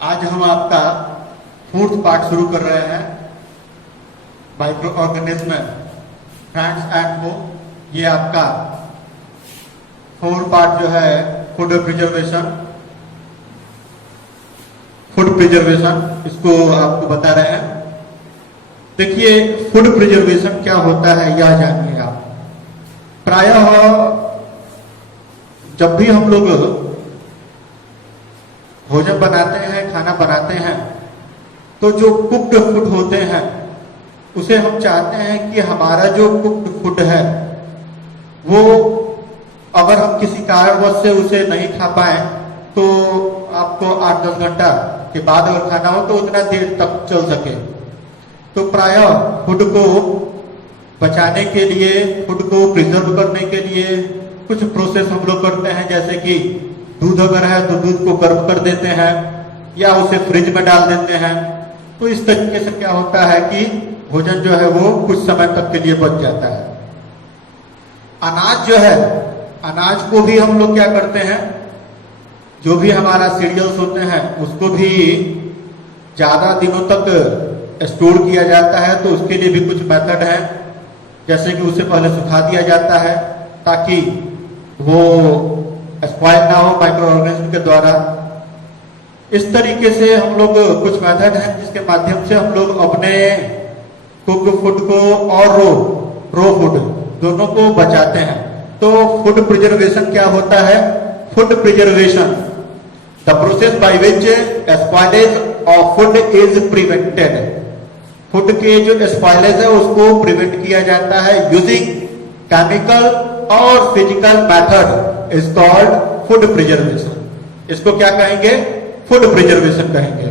आज हम आपका फोर्थ पार्ट शुरू कर रहे हैं माइक्रो ऑर्गेनिज्म फ्रेंड्स एंड को। ये आपका फोर्थ पार्ट जो है फूड प्रिजर्वेशन इसको आपको बता रहे हैं। देखिए फूड प्रिजर्वेशन क्या होता है यह जानिए आप। प्रायः जब भी हम लोग भोजन बनाते हैं, खाना बनाते हैं, तो जो कुक्ड फूड होते हैं उसे हम चाहते हैं कि हमारा जो कुक्ड फूड है वो अगर हम किसी कारणवश से उसे नहीं खा पाए तो आपको 8-10 घंटा के बाद अगर खाना हो तो उतना देर तक चल सके। तो प्रायः फूड को बचाने के लिए, फूड को प्रिजर्व करने के लिए कुछ प्रोसेस हम लोग करते हैं। जैसे कि दूध अगर है तो दूध को गर्म कर देते हैं या उसे फ्रिज में डाल देते हैं। तो इस तरीके से क्या होता है कि भोजन जो है वो कुछ समय तक के लिए बच जाता है। अनाज जो है, अनाज को भी हम लोग क्या करते हैं, जो भी हमारा सीरियल्स होते हैं उसको भी ज्यादा दिनों तक स्टोर किया जाता है। तो उसके लिए भी कुछ मेथड है। जैसे कि उसे पहले सुखा दिया जाता है ताकि वो स्पॉइल ना हो माइक्रो ऑर्गेनिज्म के द्वारा। इस तरीके से हम लोग कुछ मेथड हैं जिसके माध्यम से हम लोग अपने कुक फूड को और रो फूड दोनों को बचाते हैं। तो फूड प्रिजर्वेशन क्या होता है? Food preservation the process by which spoilage of food is prevented. Food के जो स्पॉइलेज है उसको प्रिवेंट किया जाता है यूजिंग केमिकल और physical method is called food preservation. इसको क्या कहेंगे? फूड प्रिजर्वेशन कहेंगे।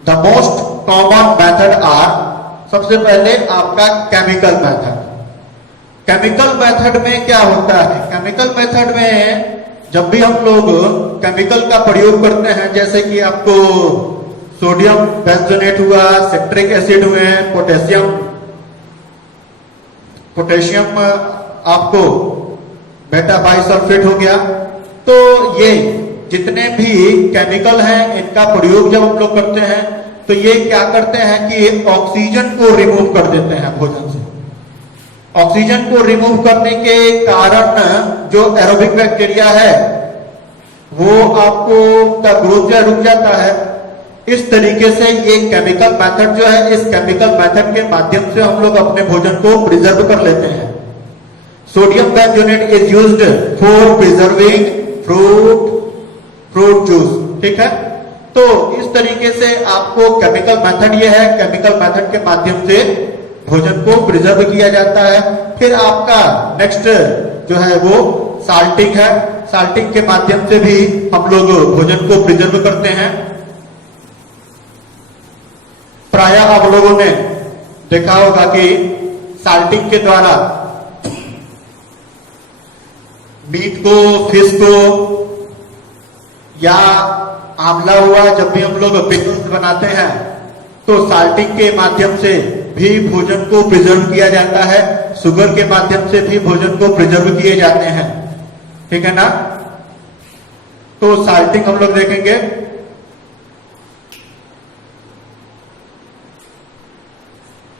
The most common method are, सबसे पहले आपका केमिकल मेथड। केमिकल मेथड में क्या होता है? केमिकल मेथड में जब भी हम लोग केमिकल का प्रयोग करते हैं, जैसे कि आपको सोडियम बेंजोनेट हुआ, सिट्रिक एसिड हुए, पोटेशियम आपको बेटा बाइसल्फेट हो गया। तो ये जितने भी केमिकल हैं इनका प्रयोग जब हम लोग करते हैं तो ये क्या करते हैं कि ऑक्सीजन को रिमूव कर देते हैं भोजन से। ऑक्सीजन को रिमूव करने के कारण जो एरोबिक बैक्टीरिया है वो आपको का ग्रोथ जो रुक जाता है। इस तरीके से ये केमिकल मेथड जो है, इस केमिकल मेथड के माध्यम से हम लोग अपने भोजन को प्रिजर्व कर लेते हैं। Sodium benzoate is used for preserving fruit juice. ठीक है, तो इस तरीके से आपको केमिकल मेथड ये है, केमिकल मेथड के माध्यम से भोजन को प्रिजर्व किया जाता है। फिर आपका नेक्स्ट जो है वो साल्टिंग है। साल्टिंग के माध्यम से भी हम लोग भोजन को प्रिजर्व करते हैं। प्रायः आप लोगों ने देखा होगा कि साल्टिंग के द्वारा मीट को, फिश को या आंवला हुआ, जब भी हम लोग पिकल्स बनाते हैं तो साल्टिंग के माध्यम से भी भोजन को प्रिजर्व किया जाता है। शुगर के माध्यम से भी भोजन को प्रिजर्व किए जाते हैं। ठीक है ना? तो साल्टिंग हम लोग देखेंगे।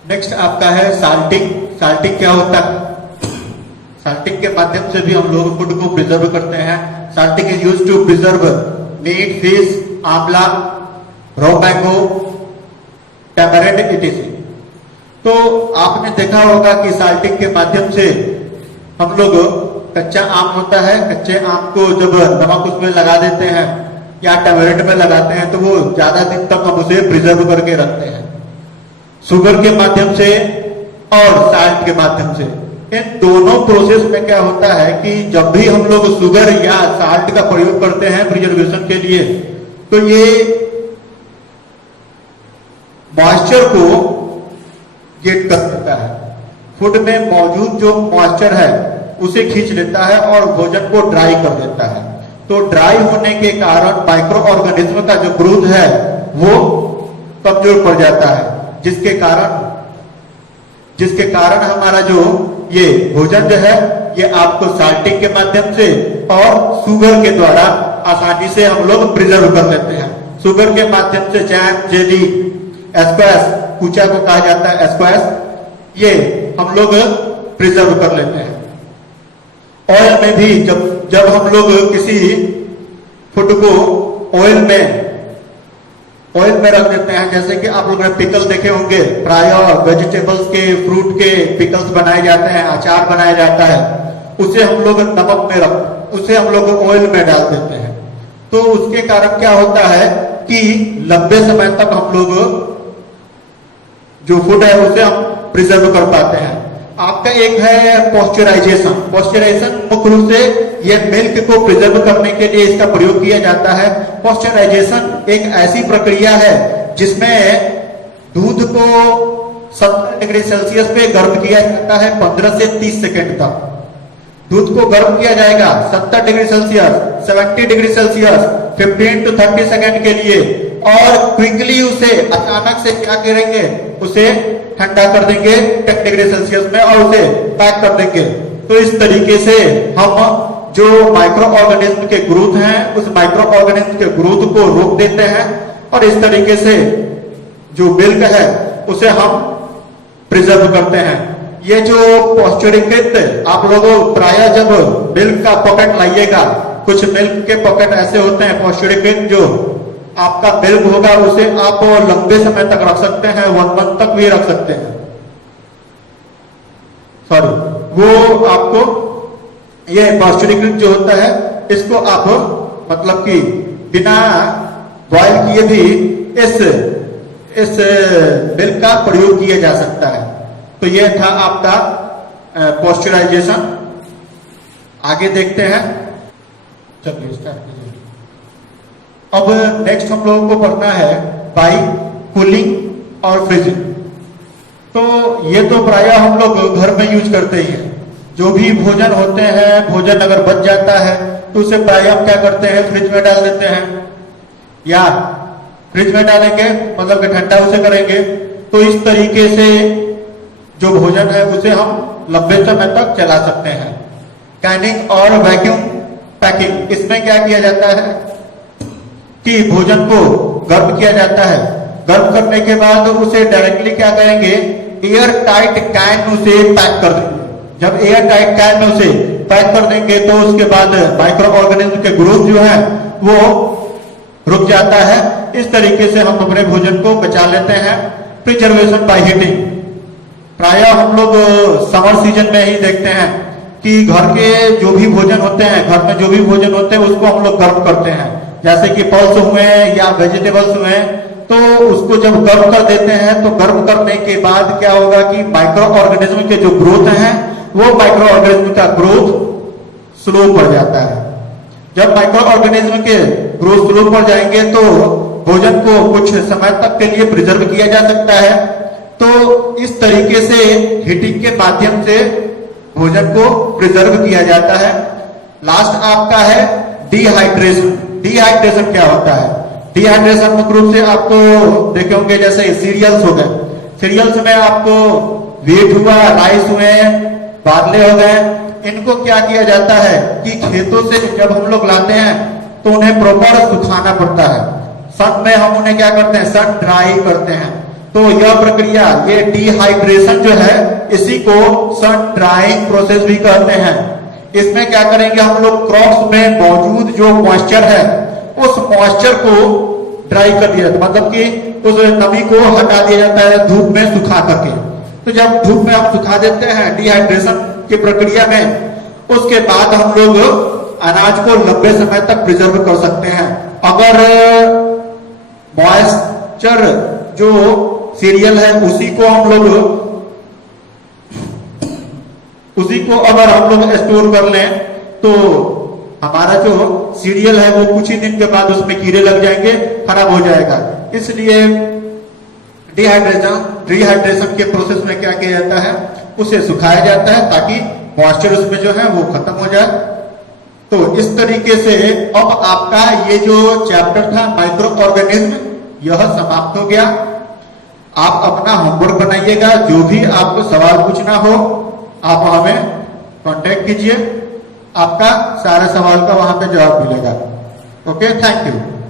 नेक्स्ट आपका है साल्टिंग। साल्टिंग क्या होता है? साल्टिंग के माध्यम से भी हम लोग फूड को प्रिजर्व करते हैं। Salting is used to preserve meat, fish, amla, raw mango, tamarind etc. तो आपने देखा होगा कि साल्टिंग के माध्यम से हम लोग कच्चा आम होता है, कच्चे आम को जब नमक उसमें लगा देते हैं या टैमरिंड में लगाते हैं तो वो ज्यादा दिन तक हम उसे प्रिजर्व करके रखते हैं। शुगर के माध्यम से और साल्ट के माध्यम से। इन दोनों प्रोसेस में क्या होता है कि जब भी हम लोग शुगर या साल्ट का प्रयोग करते हैं प्रिजर्वेशन के लिए तो ये मॉइस्चर को गेट कर देता है। फूड में मौजूद जो मॉइस्चर है उसे खींच लेता है और भोजन को ड्राई कर देता है। तो ड्राई होने के कारण माइक्रो ऑर्गेनिज्म का जो ग्रोथ है वो कमजोर पड़ जाता है, जिसके कारण हमारा जो ये भोजन जो है ये आपको साल्टिंग के माध्यम से और शुगर के द्वारा आसानी से हम लोग प्रिजर्व कर लेते हैं। शुगर के माध्यम से जैम, जेली, एस्क्वाश, कुचा को कहा जाता है एस्क्वाश, ये हम लोग प्रिजर्व कर लेते हैं। ऑयल में भी जब हम लोग किसी फूड को ऑयल में रख देते हैं, जैसे कि आप लोग ने पिकल देखे होंगे, प्राय वेजिटेबल्स के, फ्रूट के पिकल्स बनाए जाते हैं, अचार बनाया जाता है, उसे हम लोग उसे हम लोग ऑयल में डाल देते हैं। तो उसके कारण क्या होता है कि लंबे समय तक हम लोग जो फूड है उसे हम प्रिजर्व कर पाते हैं। आपका एक है पॉस्चराइजेशन मुख्य रूप से ये मिल्क को प्रिजर्व करने के लिए इसका प्रयोग किया जाता है। पॉस्चराइजेशन एक ऐसी प्रक्रिया है जिसमें दूध को 70 डिग्री सेल्सियस पे गर्म किया जाता है 15 से 30 सेकेंड तक। दूध को गर्म किया जाएगा 70 degree Celsius, 70 degree Celsius 15 to 30 second के लिए, और क्विकली उसे अचानक से क्या करेंगे, उसे ठंडा कर देंगे 10 डिग्री सेल्सियस में और उसे पैक कर देंगे। तो इस तरीके से हम जो माइक्रो ऑर्गेनिज्म के ग्रोथ हैं उस माइक्रो ऑर्गेनिज्म के ग्रोथ को रोक देते हैं, और इस तरीके से जो मिल्क है उसे हम प्रिजर्व करते हैं। ये जो पॉस्चरीकृत, आप लोगों प्राय जब मिल्क का पॉकेट लाइएगा, कुछ मिल्क के पॉकेट ऐसे होते हैं पॉस्चरीकृत, जो आपका मिल्क होगा उसे आप लंबे समय तक रख सकते हैं, 1 मंथ तक भी रख सकते हैं। वो आपको ये पॉस्चरीकृत जो होता है इसको आप मतलब कि बिना बॉयल किए भी इस मिल्क का प्रयोग किया जा सकता है। तो ये था आपका पॉस्चराइजेशन। आगे देखते हैं, चलिए स्टार्ट कीजिए। अब नेक्स्ट हम लोगों को पढ़ना है बाई कूलिंग और फ्रीजिंग। तो ये तो प्राय हम लोग घर में यूज करते ही हैं। जो भी भोजन होते हैं, भोजन अगर बच जाता है तो उसे प्राय हम क्या करते हैं, फ्रिज में डाल देते हैं, या फ्रिज में डालेंगे मतलब कि ठंडा उसे करेंगे। तो इस तरीके से जो भोजन है उसे हम लंबे समय तक चला सकते हैं। कैनिंग और वैक्यूम पैकिंग, इसमें क्या किया जाता है कि भोजन को गर्म किया जाता है, गर्म करने के बाद उसे डायरेक्टली क्या करेंगे, एयर टाइट कैन उसे पैक कर देंगे। जब एयर टाइट कैन में उसे पैक कर देंगे तो उसके बाद माइक्रो ऑर्गेनिज्म के ग्रोथ जो है वो रुक जाता है। इस तरीके से हम अपने भोजन को बचा लेते हैं। प्रिजर्वेशन बाय हीटिंग, प्राय हम लोग समर सीजन में ही देखते हैं कि घर के जो भी भोजन होते हैं, घर में जो भी भोजन होते हैं उसको हम लोग गर्म करते हैं, जैसे कि पल्स हुए या वेजिटेबल्स हुए, तो उसको जब गर्म कर देते हैं तो गर्म करने के बाद क्या होगा कि माइक्रो ऑर्गेनिज्म के जो ग्रोथ हैं वो माइक्रो ऑर्गेनिज्म का ग्रोथ स्लो पड़ जाता है। जब माइक्रो ऑर्गेनिज्म के ग्रोथ स्लो पड़ जाएंगे तो भोजन को कुछ समय तक के लिए प्रिजर्व किया जा सकता है। तो इस तरीके से हीटिंग के माध्यम से भोजन को प्रिजर्व किया जाता है। लास्ट आपका है डिहाइड्रेशन। डिहाइड्रेशन क्या होता है? डिहाइड्रेशन मुख्य रूप से आपको देखे होंगे, जैसे सीरियल्स हो गए, सीरियल्स में आपको व्हीट हुआ, राइस हुए, बार्ले हो गए, इनको क्या किया जाता है कि खेतों से जब हम लोग लाते हैं तो उन्हें प्रॉपर सुखाना पड़ता है। सन में हम उन्हें क्या करते हैं, सन ड्राई करते हैं। तो यह प्रक्रिया, ये डिहाइड्रेशन जो है, इसी को सन ड्राइंग प्रोसेस भी कहते हैं। इसमें क्या करेंगे हम लोग, क्रॉप्स में मौजूद जो मॉइस्चर है उस मॉइस्चर को ड्राई कर दिया जाता है, मतलब कि उस नमी को हटा दिया जाता है धूप में सुखा करके। तो जब धूप में हम सुखा देते हैं डिहाइड्रेशन की प्रक्रिया में, उसके बाद हम लोग अनाज को लंबे समय तक प्रिजर्व कर सकते हैं। अगर मॉइस्चर जो सीरियल है उसी को अगर हम लोग स्टोर कर लें तो हमारा जो सीरियल है वो कुछ ही दिन के बाद उसमें कीड़े लग जाएंगे, खराब हो जाएगा। इसलिए डिहाइड्रेशन के प्रोसेस में क्या किया जाता है, उसे सुखाया जाता है ताकि मॉइस्चर उसमें जो है वो खत्म हो जाए। तो इस तरीके से अब आपका ये जो चैप्टर था माइक्रो ऑर्गेनिज्म, यह समाप्त हो गया। आप अपना होमवर्क बनाइएगा, जो भी आपको सवाल पूछना हो आप हमें कांटेक्ट कीजिए, आपका सारे सवाल का वहां पे जवाब मिलेगा। Okay, thank you.